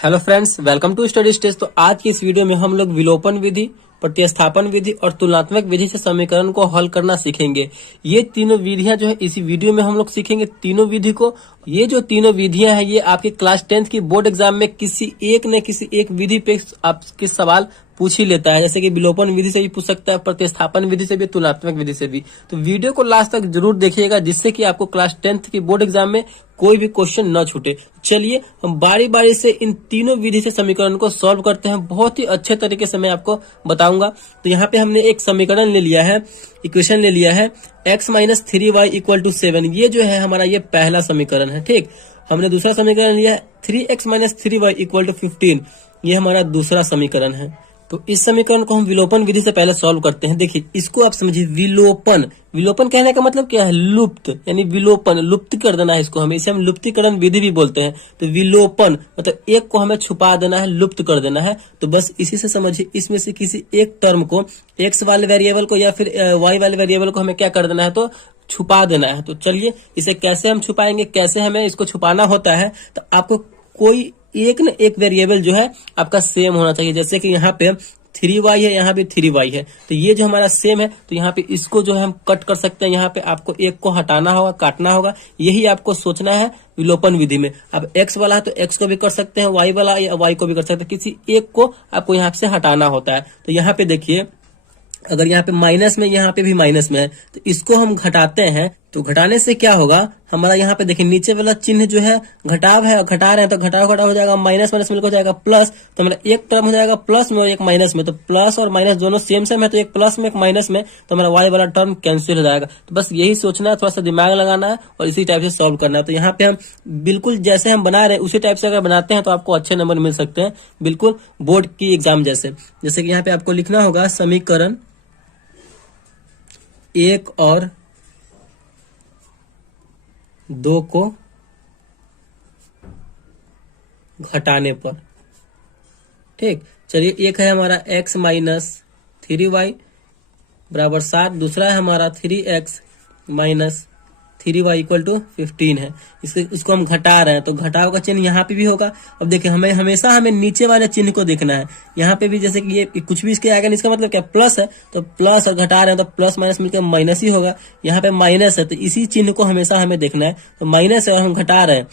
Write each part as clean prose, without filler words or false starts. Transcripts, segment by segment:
Hello friends, welcome to Study Stage. तो आज की इस वीडियो में हम लोग विलोपन विधि, प्रतिस्थापन विधि और तुलनात्मक विधि से समीकरण को हल करना सीखेंगे। ये तीनों विधियां जो है इसी वीडियो में हम लोग सीखेंगे तीनों विधि को। ये जो तीनों विधियां हैं ये आपके क्लास 10th की बोर्ड एग्जाम में किसी एक विधि पे आपके सवाल पूछ ही लेता है। जैसे कि विलोपन विधि से भी पूछ सकता है, प्रतिस्थापन विधि से भी, तुलनात्मक विधि से भी। तो वीडियो को लास्ट तक जरूर देखिएगा जिससे कि आपको क्लास 10th की बोर्ड एग्जाम में कोई भी क्वेश्चन न छूटे। चलिए हम बारी बारी से इन तीनों विधि से समीकरण को सॉल्व करते हैं। बहुत ही अच्छे तरीके से मैं आपको बताऊंगा। तो यहाँ पे हमने एक समीकरण ले लिया है, इक्वेशन ले लिया है x minus 3y equal to 7। ये जो है हमारा ये पहला समीकरण है। ठीक, हमने दूसरा समीकरण लिया है 3x minus 3y equal to 15। ये हमारा दूसरा समीकरण है। तो इस समीकरण को हम विलोपन विधि से पहले सॉल्व करते हैं। देखिए इसको आप समझिए, विलोपन। विलोपन कहने का मतलब क्या है? लुप्त, यानी विलोपन, लुप्त कर देना है इसको। हमें इसे हम लुप्तीकरण विधि भी बोलते हैं। तो विलोपन मतलब एक को हमें छुपा देना है, लुप्त कर देना है। तो बस इसी से समझिए, इसमें से किसी एक टर्म को, एक्स वाले वेरिएबल को या फिर वाई वाले वेरिएबल को हमें क्या कर देना है? तो छुपा देना है। तो चलिए इसे कैसे हम छुपाएंगे, कैसे हमें इसको छुपाना होता है। तो आपको कोई एक न एक वेरिएबल जो है आपका सेम होना चाहिए। जैसे कि यहाँ पे 3y है, यहाँ पे 3y है, तो ये जो हमारा सेम है, तो यहाँ पे इसको जो है हम कट कर सकते हैं। यहाँ पे आपको एक को हटाना होगा, काटना होगा। यही आपको सोचना है विलोपन विधि में। अब x वाला है तो x को भी कर सकते हैं, y वाला या y को भी कर सकते हैं। किसी एक को आपको यहाँ से हटाना होता है। तो यहाँ पे देखिए, अगर यहाँ पे माइनस में, यहाँ पे भी माइनस में है, तो इसको हम घटाते हैं। तो घटाने से क्या होगा हमारा? यहाँ पे देखिए नीचे वाला चिन्ह जो है घटाव है, घटा रहे हैं, तो घटाव घटाव हो जाएगा, माइनस माइनस मिलकर हो जाएगा प्लस। तो हमारा एक टर्म हो जाएगा प्लस में और एक माइनस में। तो प्लस और माइनस दोनों सेम सेम है, तो एक प्लस में एक माइनस में, तो हमारा वाई वाला टर्म कैंसिल हो जाएगा। तो बस यही सोचना है, थोड़ा सा दिमाग लगाना है और इसी टाइप से सॉल्व करना है। तो यहाँ पे हम बिल्कुल जैसे हम बना रहे हैं उसी टाइप से अगर बनाते हैं तो आपको अच्छे नंबर मिल सकते हैं, बिल्कुल बोर्ड की एग्जाम जैसे। जैसे कि यहाँ पे आपको लिखना होगा समीकरण 1 और 2 को घटाने पर। ठीक, चलिए एक है हमारा x माइनस 3y बराबर 7, दूसरा है हमारा 3x minus 3y equal to 15 है। इसको हम घटा रहे हैं, तो घटाव का चिन्ह यहाँ पे भी होगा। अब देखिए हमें नीचे वाले चिन्ह को देखना है। यहाँ पे भी जैसे कि ये कुछ भी इसके आएगा, इसका मतलब क्या? प्लस है, तो प्लस और घटा रहे हैं तो प्लस माइनस मिलकर माइनस ही होगा। यहाँ पे माइनस है, तो इसी चिन्ह को हमेशा हमें देखना है। तो माइनस है और हम घटा रहे हैं,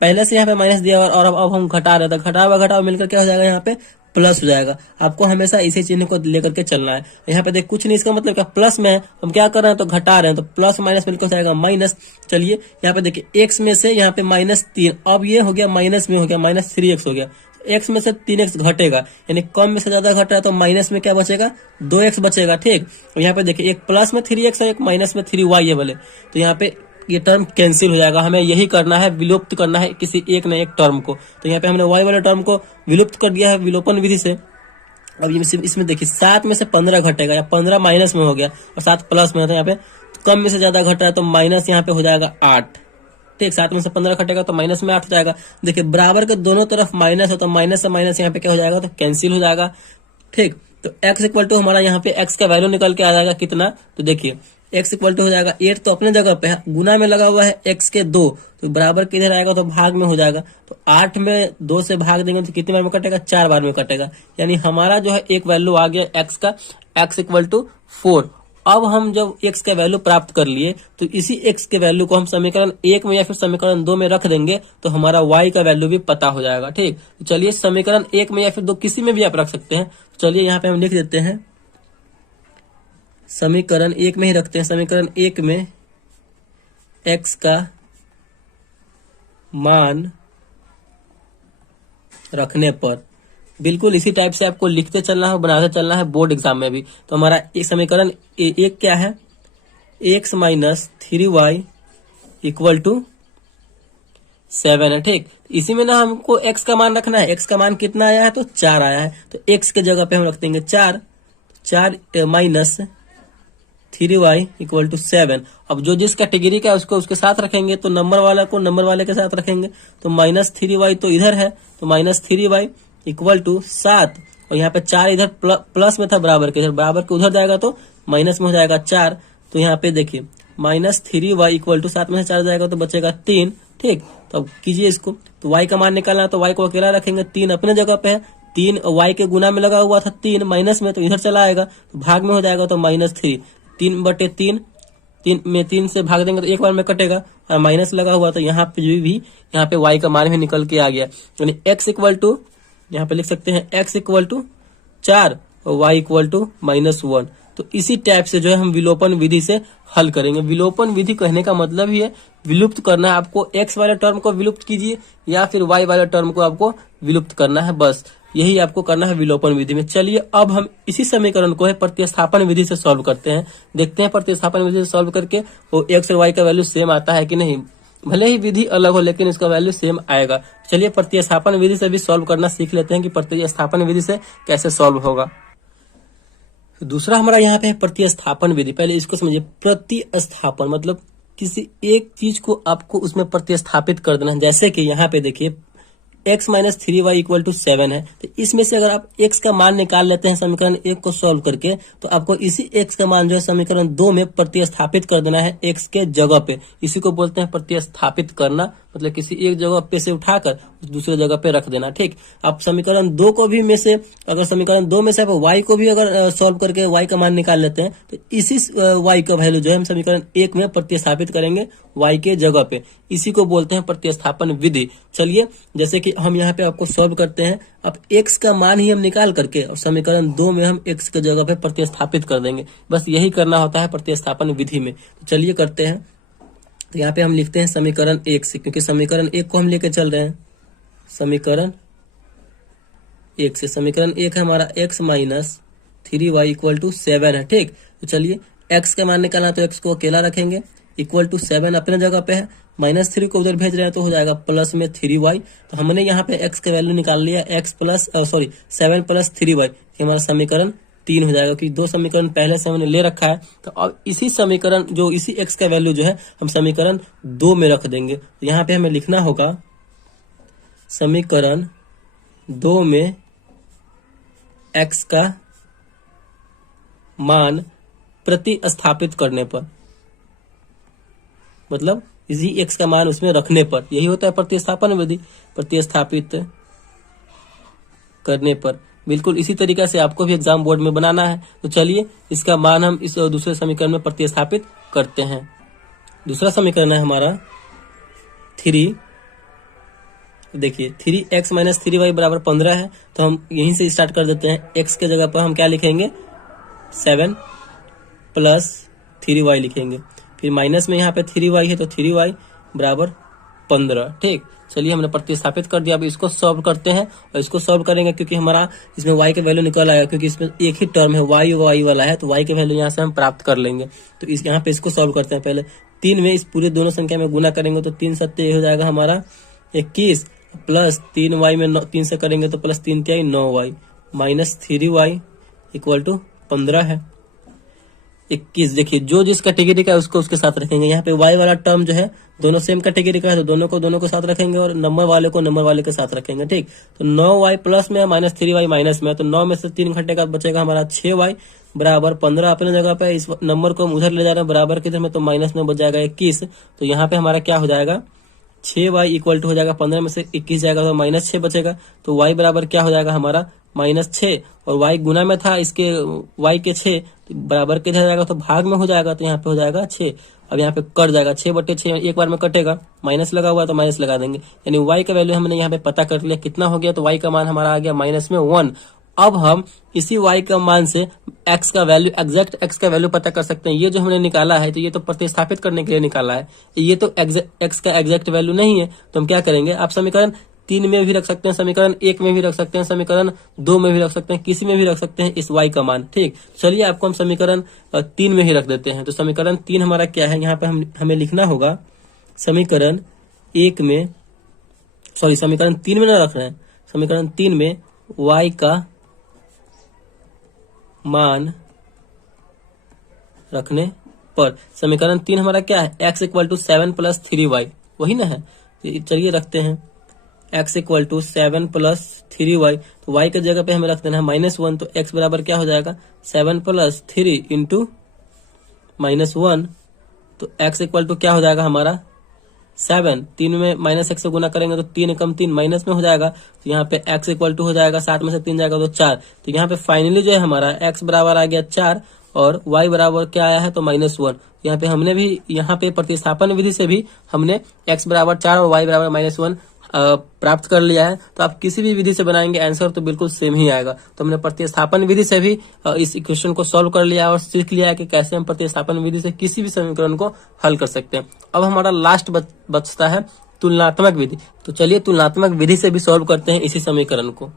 पहले से यहाँ पे माइनस दिया और अब हम घटा रहे हैं, तो घटाव मिलकर क्या हो जाएगा? यहाँ पे प्लस हो जाएगा। आपको हमेशा इसी चिन्ह को लेकर के चलना है। यहाँ पे देख कुछ नहीं, इसका मतलब क्या? प्लस में है, हम क्या कर रहे हैं? तो घटा रहे हैं, तो प्लस माइनस मिलकर हो जाएगा माइनस। चलिए यहाँ पे देखिए x में से यहाँ पे -3, अब ये हो गया माइनस में, हो गया -3x हो गया। x में से 3x घटेगा, यानी कम में से ज्यादा घट रहा है, तो माइनस में क्या बचेगा? 2x बचेगा। ठीक, और यहाँ पे देखिए एक प्लस में 3x है, एक माइनस में 3y है बोले, तो यहाँ पे ये टर्म कैंसिल हो जाएगा। हमें यही करना है, विलुप्त करना है किसी एक न एक टर्म को। तो यहाँ पे हमने y वाले टर्म को विलुप्त कर दिया है विलोपन विधि से। अब इसमें देखिए 7 में से 15 घटेगा, या 15 माइनस में हो गया और 7 प्लस में है, तो यहाँ पे कम में से ज्यादा घट रहा है, तो माइनस यहाँ पे हो जाएगा 8। ठीक, 7 में से 15 घटेगा तो माइनस में 8 हो जाएगा। देखिए बराबर के दोनों तरफ माइनस है, तो माइनस से माइनस यहाँ पे क्या हो जाएगा? तो कैंसिल हो जाएगा। ठीक, तो x इक्वल टू हमारा यहाँ पे x का वैल्यू निकल के आ जाएगा कितना? तो देखिए x इक्वल टू हो जाएगा 8, तो अपने जगह पे है, गुना में लगा हुआ है x के 2, तो बराबर किधर आएगा? तो भाग में हो जाएगा। तो 8 में 2 से भाग देंगे तो कितनी बार में कटेगा? 4 बार में कटेगा। यानी हमारा जो है एक वैल्यू आ गया x का, x इक्वल टू 4। अब हम जब x का वैल्यू प्राप्त कर लिए तो इसी x के वैल्यू को हम समीकरण 1 में या फिर समीकरण 2 में रख देंगे, तो हमारा y का वैल्यू भी पता हो जाएगा। ठीक, तो चलिए समीकरण 1 में या फिर 2 किसी में भी आप रख सकते हैं। चलिए यहाँ पे हम लिख देते हैं समीकरण 1 में ही रखते हैं। समीकरण 1 में x का मान रखने पर, बिल्कुल इसी टाइप से आपको लिखते चलना है, बनाते चलना है बोर्ड एग्जाम में भी। तो हमारा एक समीकरण 1 क्या है? x minus 3y equal to 7 है। ठीक, इसी में ना हमको x का मान रखना है। x का मान कितना आया है? तो 4 आया है, तो x के जगह पे हम रख देंगे 4 माइनस 3y इक्वल टू 7। अब जो जिस कैटेगरी का है उसको उसके साथ रखेंगे, तो नंबर वाला को नंबर वाले के साथ रखेंगे। तो -3y तो इधर है, तो -3y इक्वल टू 7, और यहाँ पे 4 इधर प्लस में था बराबर के, इधर बराबर के उधर जाएगा तो माइनस में हो जाएगा 4। तो यहाँ पे देखिए -3y इक्वल टू 7 में से 4 जाएगा तो बचेगा 3, ठीक। तो अब कीजिए इसको, तो y का मान निकालना है तो y को अकेला रखेंगे, 3 अपने जगह पे है, 3 y के गुना में लगा हुआ था 3 माइनस में, तो इधर चला आएगा तो भाग में हो जाएगा तो -3, 3/3, 3 में 3 से भाग देंगे तो एक बार में कटेगा, और माइनस लगा हुआ तो यहाँ पे जो भी यहाँ पे y का मान भी निकल के आ गया, यानी x इक्वल टू, यहाँ पे लिख सकते हैं x इक्वल टू 4 और y इक्वल टू -1। तो इसी टाइप से जो है हम विलोपन विधि से हल करेंगे। विलोपन विधि कहने का मतलब ही है विलुप्त करना है आपको, x वाले टर्म को विलुप्त कीजिए या फिर y वाले टर्म को आपको विलुप्त करना है, बस यही आपको करना है विलोपन विधि में। चलिए अब हम इसी समीकरण को है प्रतिस्थापन विधि से सॉल्व करते हैं, देखते हैं प्रतिस्थापन विधि से सॉल्व करके वो x और y का वैल्यू सेम आता है कि नहीं। भले ही विधि अलग हो लेकिन इसका वैल्यू सेम आएगा। चलिए प्रतिस्थापन विधि से भी सॉल्व करना सीख लेते हैं कि प्रतिस्थापन विधि से कैसे सॉल्व होगा। दूसरा हमारा यहाँ पे है प्रतिस्थापन विधि। पहले इसको समझिए, प्रतिस्थापन मतलब किसी एक चीज को आपको उसमें प्रतिस्थापित कर देना है। जैसे कि यहाँ पे देखिए x minus 3y equal to 7 है, तो इसमें से अगर आप x का मान निकाल लेते हैं समीकरण 1 को सॉल्व करके, तो आपको इसी x का मान जो है समीकरण 2 में प्रतिस्थापित कर देना है x के जगह पे। इसी को बोलते हैं प्रतिस्थापित करना, मतलब किसी एक जगह पे से उठाकर दूसरे जगह पे रख देना। ठीक, आप समीकरण 2 को भी में से, अगर समीकरण 2 में से आप y को भी अगर सॉल्व करके y का मान निकाल लेते हैं, तो इसी y का वैल्यू जो है हम समीकरण 1 में प्रतिस्थापित करेंगे y के जगह पे। इसी को बोलते हैं प्रतिस्थापन विधि। चलिए जैसे कि हम यहाँ पे आपको सॉल्व करते हैं, अब x का मान ही हम निकाल करके और समीकरण 2 में हम x के जगह पे प्रतिस्थापित कर देंगे। बस यही करना होता है प्रतिस्थापन विधि में। तो चलिए करते हैं। तो यहाँ पे हम लिखते हैं समीकरण 1 से, क्योंकि समीकरण 1 को हम लेके चल रहे हैं। समीकरण 1 से, समीकरण 1 है हमारा x minus 3y equal to 7 है। ठीक, तो चलिए x का मान निकालना, तो x को अकेला रखेंगे, इक्वल टू 7 अपने जगह पे है, -3 को उधर भेज रहे हैं तो हो जाएगा प्लस में 3y। तो हमने यहाँ पे x का वैल्यू निकाल लिया, x प्लस 7 प्लस 3y, हमारा समीकरण 3 हो जाएगा, क्योंकि 2 समीकरण पहले से हमने ले रखा है। तो अब इसी समीकरण जो इसी x का वैल्यू जो है हम समीकरण 2 में रख देंगे। तो यहाँ पे हमें लिखना होगा समीकरण 2 में x का मान प्रतिस्थापित करने पर, मतलब इसी x का मान उसमें रखने पर, यही होता है प्रतिस्थापन विधि, प्रतिस्थापित करने पर। बिल्कुल इसी तरीके से आपको भी एग्जाम बोर्ड में बनाना है। तो चलिए इसका मान हम इस दूसरे समीकरण में प्रतिस्थापित करते हैं। दूसरा समीकरण है हमारा 3, देखिए 3x माइनस 3y बराबर 15 है। तो हम यहीं से स्टार्ट कर देते हैं। x के जगह पर हम क्या लिखेंगे, 7 प्लस 3y लिखेंगे, फिर माइनस में यहाँ पे 3y है तो 3y बराबर 15। ठीक, चलिए हमने प्रतिस्थापित कर दिया। अब इसको सॉल्व करते हैं, और इसको सॉल्व करेंगे क्योंकि हमारा इसमें y के वैल्यू निकल आएगा, क्योंकि इसमें एक ही टर्म है y वाला है, तो y के वैल्यू यहाँ से हम प्राप्त कर लेंगे। तो इस यहाँ पे इसको सॉल्व करते हैं। पहले 3 में इस पूरे दोनों संख्या में गुना करेंगे तो 3 7 हो जाएगा हमारा 21, प्लस 3y में 3 से करेंगे तो plus 3 3 9y, minus 3y equal to 15 है। 21, देखिए जो जिस कैटेगरी का है उसको उसके साथ रखेंगे। यहाँ पे y वाला टर्म जो है दोनों सेम कैटेगरी का है, तो दोनों को साथ रखेंगे, और नंबर वाले को नंबर वाले के साथ रखेंगे। ठीक, तो 9y प्लस में, माइनस 3y माइनस में, तो 9 में से 3 घटेगा, बचेगा हमारा 6y बराबर 15 अपने जगह पे। इस नंबर को हम उधर ले जा रहे हैं बराबर किधर में, तो माइनस में बच जाएगा 21। तो यहाँ पे हमारा क्या हो जाएगा, 6y इक्वल टू हो जाएगा 15 में से 21 जाएगा तो माइनस 6 बचेगा। तो y बराबर क्या हो जाएगा हमारा -6, और y गुना में था इसके y के 6, तो बराबर किधर जाएगा, तो भाग में हो जाएगा, तो यहाँ पे हो जाएगा 6। अब यहाँ पे कट जाएगा, 6/6 एक बार में कटेगा, माइनस लगा हुआ तो माइनस लगा देंगे, यानी y का वैल्यू हमने यहाँ पे पता कर लिया कितना हो गया। तो y का मान हमारा आ गया -1। अब हम इसी y का मान से x का वैल्यू, एग्जैक्ट x का वैल्यू पता कर सकते हैं। ये जो हमने निकाला है, तो ये तो प्रतिस्थापित करने के लिए निकाला है, ये तो x का एग्जैक्ट वैल्यू नहीं है। तो हम क्या करेंगे, आप समीकरण 3 में भी रख सकते हैं, समीकरण 1 में भी रख सकते हैं, समीकरण 2 में भी रख सकते हैं, किसी में भी रख सकते हैं इस y का मान। ठीक, चलिए आपको हम समीकरण 3 में ही रख देते हैं। तो समीकरण 3 हमारा क्या है, यहाँ पे हमें लिखना होगा समीकरण 1 में, समीकरण 3 में ना रख रहे हैं, समीकरण 3 में y का मान रखने पर, समीकरण 3 हमारा क्या है, x equal to 7 plus 3y, वही ना है। तो चलिए रखते हैं x equal to 7 plus 3y, तो y के जगह पे हमें रख देना है -1। तो x बराबर क्या हो जाएगा, 7 प्लस 3 इंटू -1, तो x इक्वल टू क्या हो जाएगा हमारा 7, 3 में -1 से गुना करेंगे तो 3 कम 3 माइनस में हो जाएगा। तो यहाँ पे x इक्वल टू हो जाएगा 7 में से 3 जाएगा तो 4। तो यहाँ पे फाइनली जो है हमारा x बराबर आ गया 4 और y बराबर क्या आया है तो -1। यहाँ पे हमने भी यहाँ पे प्रतिस्थापन विधि से भी हमने x बराबर 4 और y बराबर -1 प्राप्त कर लिया है। तो आप किसी भी विधि से बनाएंगे आंसर तो बिल्कुल सेम ही आएगा। तो हमने प्रतिस्थापन विधि से भी इस इक्वेशन को सॉल्व कर लिया और सीख लिया है कि कैसे हम प्रतिस्थापन विधि से किसी भी समीकरण को हल कर सकते हैं। अब हमारा लास्ट बचता है तुलनात्मक विधि। तो चलिए तुलनात्मक विधि से भी सॉल्व करते हैं इसी समीकरण को।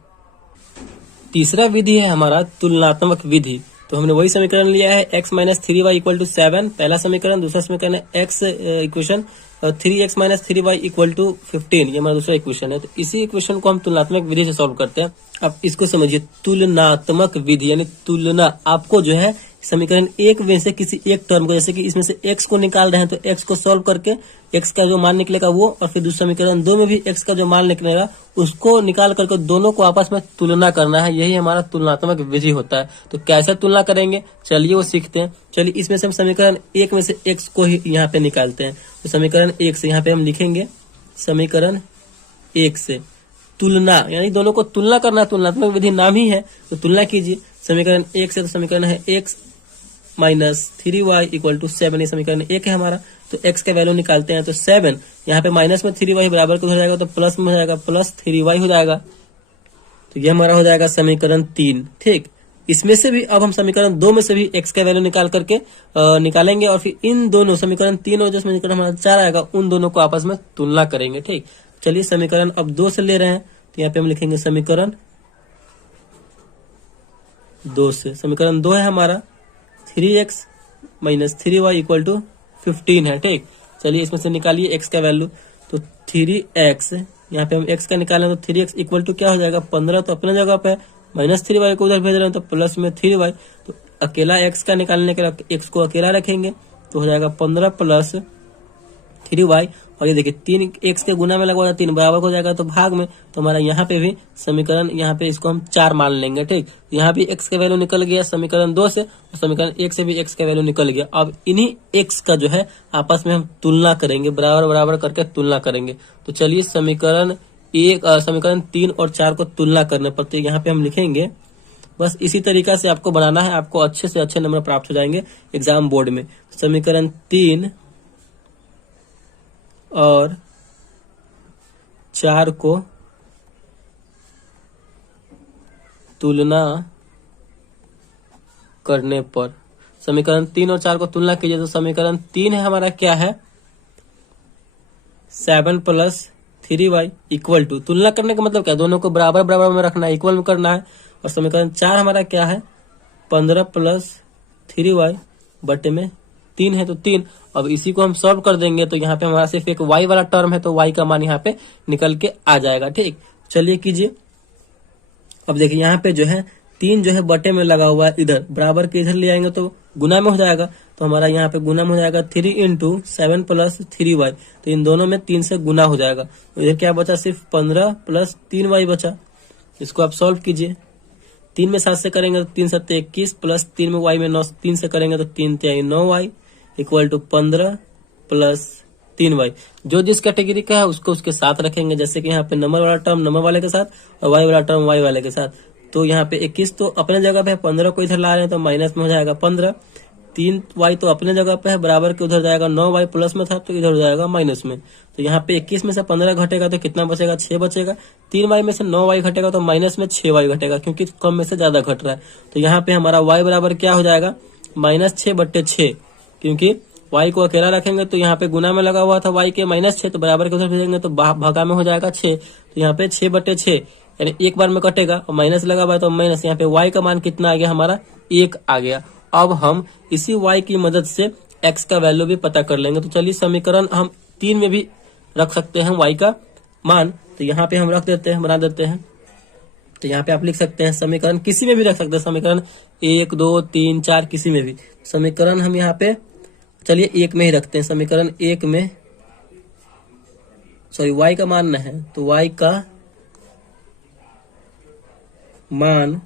तीसरा विधि है हमारा तुलनात्मक विधि। तो हमने वही समीकरण लिया है x minus 3y equal to 7 पहला समीकरण। दूसरा समीकरण है x equation 3x minus 3y equal to 15, ये हमारा दूसरा इक्वेशन है। तो इसी इक्वेशन को हम तुलनात्मक विधि से सॉल्व करते हैं। अब इसको समझिए, तुलनात्मक विधि यानी तुलना। आपको जो है समीकरण एक में से किसी एक टर्म को, जैसे कि इसमें से x को निकाल रहे हैं तो x को सॉल्व करके x का जो मान निकलेगा वो, और फिर दूसरा समीकरण 2 में भी x का जो मान निकलेगा उसको निकाल करके दोनों को आपस में तुलना करना है। यही हमारा तुलनात्मक विधि होता है। तो कैसे तुलना करेंगे चलिए वो सीखते हैं। चलिए इसमें से हम समीकरण एक में से x को ही यहाँ पे निकालते हैं। तो समीकरण एक से यहाँ पे हम लिखेंगे समीकरण एक से तुलना, यानी दोनों को तुलना करना, तुलनात्मक विधि नाम ही है। तो तुलना कीजिए समीकरण एक से। तो समीकरण है x minus 3y equal to 7, ये समीकरण एक है हमारा। तो x का वैल्यू निकालते हैं तो 7, यहाँ पे माइनस में 3y बराबर को हो जाएगा तो प्लस में हो जाएगा, प्लस 3y हो जाएगा। तो ये हमारा हो जाएगा समीकरण 3। ठीक, इसमें से भी अब हम समीकरण 2 में से भी x का वैल्यू निकाल करके निकालेंगे और फिर इन दोनों समीकरण 3 और जो समीकरण हमारा 4 आएगा उन दोनों को आपस में तुलना करेंगे। ठीक, चलिए समीकरण अब 2 से ले रहे हैं। तो यहाँ पे हम लिखेंगे समीकरण 2 से। समीकरण 2 है हमारा 3x minus 3y equal to 15 है। ठीक, चलिए इसमें से निकालिए x का वैल्यू। तो 3x, यहाँ पे हम x का निकालें तो 3x इक्वल टू क्या हो जाएगा 15, तो अपने जगह पे माइनस 3y को उधर भेज रहे हैं तो प्लस में 3y। तो अकेला x का निकालने के लिए x को अकेला रखेंगे तो हो जाएगा 15 प्लस 3y। और ये देखिए 3x के गुना में लगा हुआ 3 बराबर हो जाएगा तो भाग में। तो हमारा यहाँ पे भी समीकरण, यहाँ पे इसको हम 4 मान लेंगे। ठीक, यहाँ भी x का वैल्यू निकल गया समीकरण 2 से, और समीकरण 1 से भी x का वैल्यू निकल गया। अब इन्हीं x का जो है आपस में हम तुलना करेंगे, बराबर बराबर करके तुलना करेंगे। तो चलिए समीकरण 3 और 4 को तुलना करने पर तो यहाँ पे हम लिखेंगे, बस इसी तरीका से आपको बनाना है, आपको अच्छे से अच्छे नंबर प्राप्त हो जाएंगे एग्जाम बोर्ड में। समीकरण 3 और 4 को तुलना करने पर, समीकरण 3 और 4 को तुलना कीजिए तो समीकरण 3 है हमारा क्या है 7 प्लस 3y इक्वल टू, तुलना करने का मतलब क्या, दोनों को बराबर बराबर में रखना है, इक्वल में करना है। और समीकरण 4 हमारा क्या है 15 प्लस 3y बटे में 3 है तो 3। अब इसी को हम सॉल्व कर देंगे तो यहाँ पे हमारा सिर्फ एक y वाला टर्म है तो y का मान यहाँ पे निकल के आ जाएगा। ठीक, चलिए कीजिए। अब देखिए यहाँ पे जो है 3 जो है बटे में लगा हुआ है, इधर बराबर के इधर ले आएंगे तो गुना में हो जाएगा। तो हमारा यहाँ पे गुना में हो जाएगा 3 इंटू 7 प्लस 3y। तो इन दोनों में 3 से गुना हो जाएगा। तो इधर क्या बचा, सिर्फ 15 प्लस 3y बचा। इसको आप सॉल्व कीजिए। 3 में 7 से करेंगे तो 3 7 21 प्लस 3 में y में 9, 3 से करेंगे तो 3 3 9y equal to 15 plus 3y। जो जिस कैटेगरी का है उसको उसके साथ रखेंगे, जैसे कि यहाँ पे नंबर वाला टर्म नंबर वाले के साथ और y वाला टर्म y वाले के साथ। तो यहाँ पे 21 तो अपने जगह पे है, 15 को इधर ला रहे हैं तो माइनस में हो जाएगा 15। 3y तो अपने जगह पे है, बराबर के उधर जाएगा, 9y प्लस में था तो इधर हो जाएगा माइनस में। तो यहाँ पे 21 में से 15 घटेगा तो कितना बचेगा 6 बचेगा। 3y में से 9y घटेगा तो माइनस में 6y घटेगा, क्योंकि कम में से ज्यादा घट रहा है। तो यहाँ पे हमारा y बराबर क्या हो जाएगा -6/6, क्योंकि y को अकेला रखेंगे तो यहाँ पे गुना में लगा हुआ था y के -6, तो बराबर के उधर भेजेंगे तो भागा में हो जाएगा 6। तो यहाँ पे 6/6 यानी एक बार में कटेगा और माइनस लगा हुआ है तो माइनस, यहाँ पे y का मान कितना आ गया हमारा 1 आ गया। अब हम इसी y की मदद से x का वैल्यू भी पता कर लेंगे। तो चलिए समीकरण हम 3 में भी रख सकते हैं y का मान, तो यहाँ पे हम रख देते हैं, बना देते हैं। तो यहाँ पे आप लिख सकते हैं समीकरण किसी में भी रख सकते हैं, समीकरण 1 2 3 4 किसी में भी। समीकरण हम यहाँ पे चलिए 1 में ही रखते हैं। समीकरण 1 में y का मान न है तो y का मान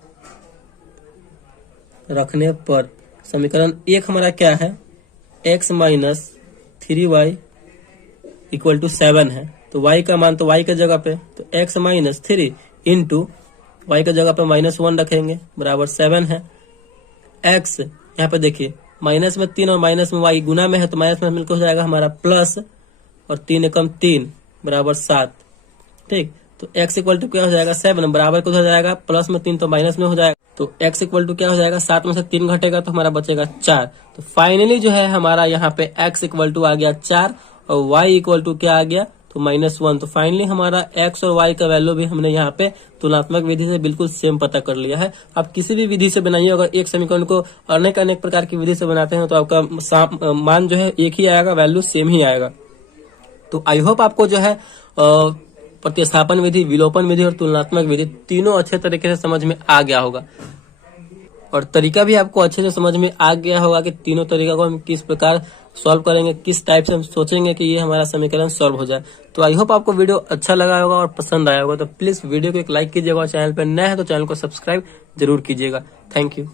रखने पर समीकरण 1 हमारा क्या है x minus 3y equal to 7 है, तो y का मान तो y के जगह पे, तो x माइनस 3 इंटू y के जगह पे -1 रखेंगे बराबर 7 है। x यहाँ पे देखिए माइनस में 3 और माइनस में y गुना में है, तो माइनस में मिलकर हो जाएगा हमारा प्लस, और 3 एकम 3 बराबर 7। ठीक, तो x इक्वल टू क्या हो जाएगा 7 बराबर को हो जाएगा प्लस में 3 तो माइनस में हो जाएगा, तो x इक्वल टू क्या हो जाएगा 7 में से 3 घटेगा तो हमारा बचेगा 4। तो फाइनली जो है हमारा यहाँ पे x इक्वल टू आ गया 4 और y इक्वल टू क्या आ गया तो -1। तो फाइनली हमारा x और y का वैल्यू भी हमने यहाँ पे तुलनात्मक विधि से बिल्कुल सेम पता कर लिया है। आप किसी भी विधि से बनाइए, अगर एक समीकरण को अनेक अनेक प्रकार की विधि से बनाते हैं तो आपका मान जो है एक ही आएगा, वैल्यू सेम ही आएगा। तो आई होप आपको जो है प्रतिस्थापन विधि, विलोपन विधि और तुलनात्मक विधि तीनों अच्छे तरीके से समझ में आ गया होगा, और तरीका भी आपको अच्छे से समझ में आ गया होगा कि तीनों तरीका को हम किस प्रकार सॉल्व करेंगे, किस टाइप से हम सोचेंगे कि ये हमारा समीकरण सॉल्व हो जाए। तो आई होप आपको वीडियो अच्छा लगा होगा और पसंद आया होगा। तो प्लीज वीडियो को एक लाइक कीजिएगा और चैनल पर नया है तो चैनल को सब्सक्राइब जरूर कीजिएगा। Thank you.